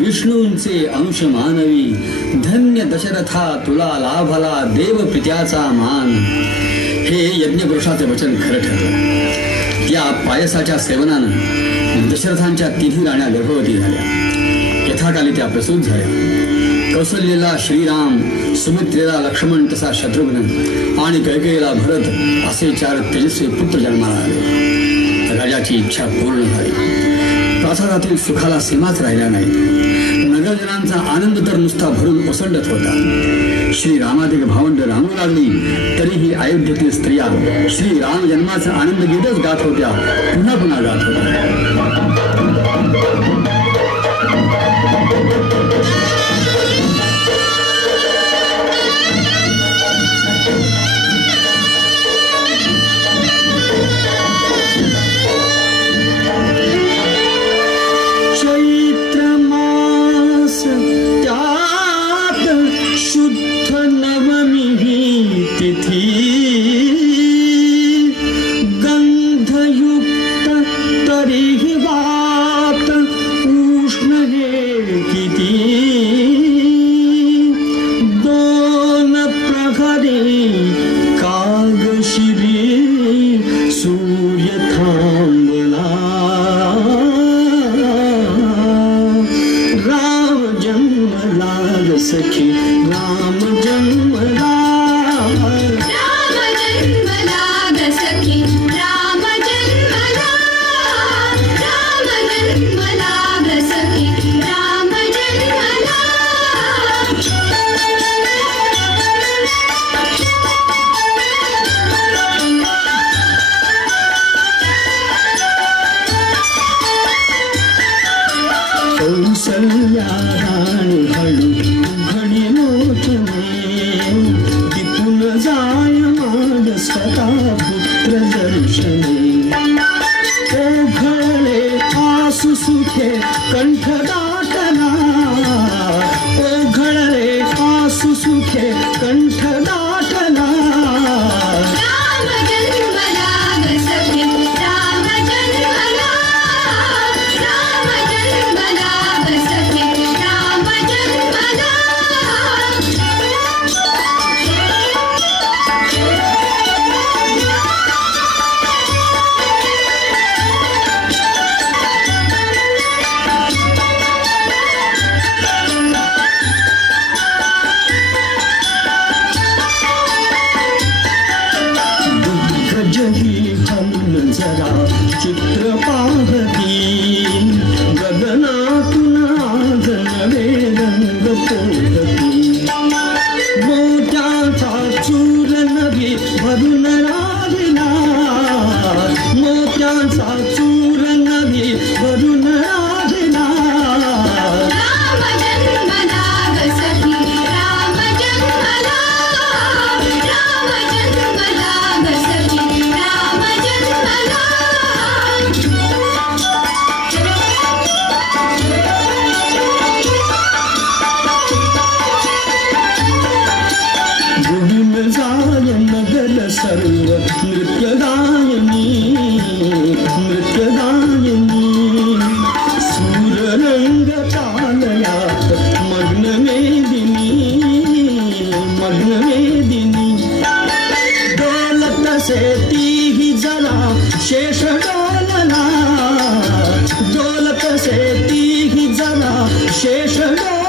विष्णूंचे अंश मानवी, धन्य दशरथा तुला लाभला देव पित्याचा मान. हे यज्ञपुरुषाचे वचन खरं ठरलं. या पायसाच्या सेवनानं दशरथांच्या तिन्ही राण्या गर्भवती झाल्या. यथाकाली त्या प्रसूत झाल्या. कौसल्येला श्रीराम, सुमित्रेला लक्ष्मण, तसा शत्रुघ्न आणि कैकेयीला भरत असे 4 तेजस्वी पुत्र जन्माला आले. राजाची इच्छा पूर्ण झाली. प्रासादातील सुखाला सीमाच राहिल्या नाहीत. नगरजनांचा आनंद तर नुसता भरून ओसंडत होता. श्रीरामाधिक भावंड रांगू लागली तरीही अयोध्येतील स्त्रिया श्रीराम जन्माचा आनंद गीतच गात होत्या, पुन्हा पुन्हा गात होत्या. शेष डोलना, डोलत से ती ही जरा शेष डोलना.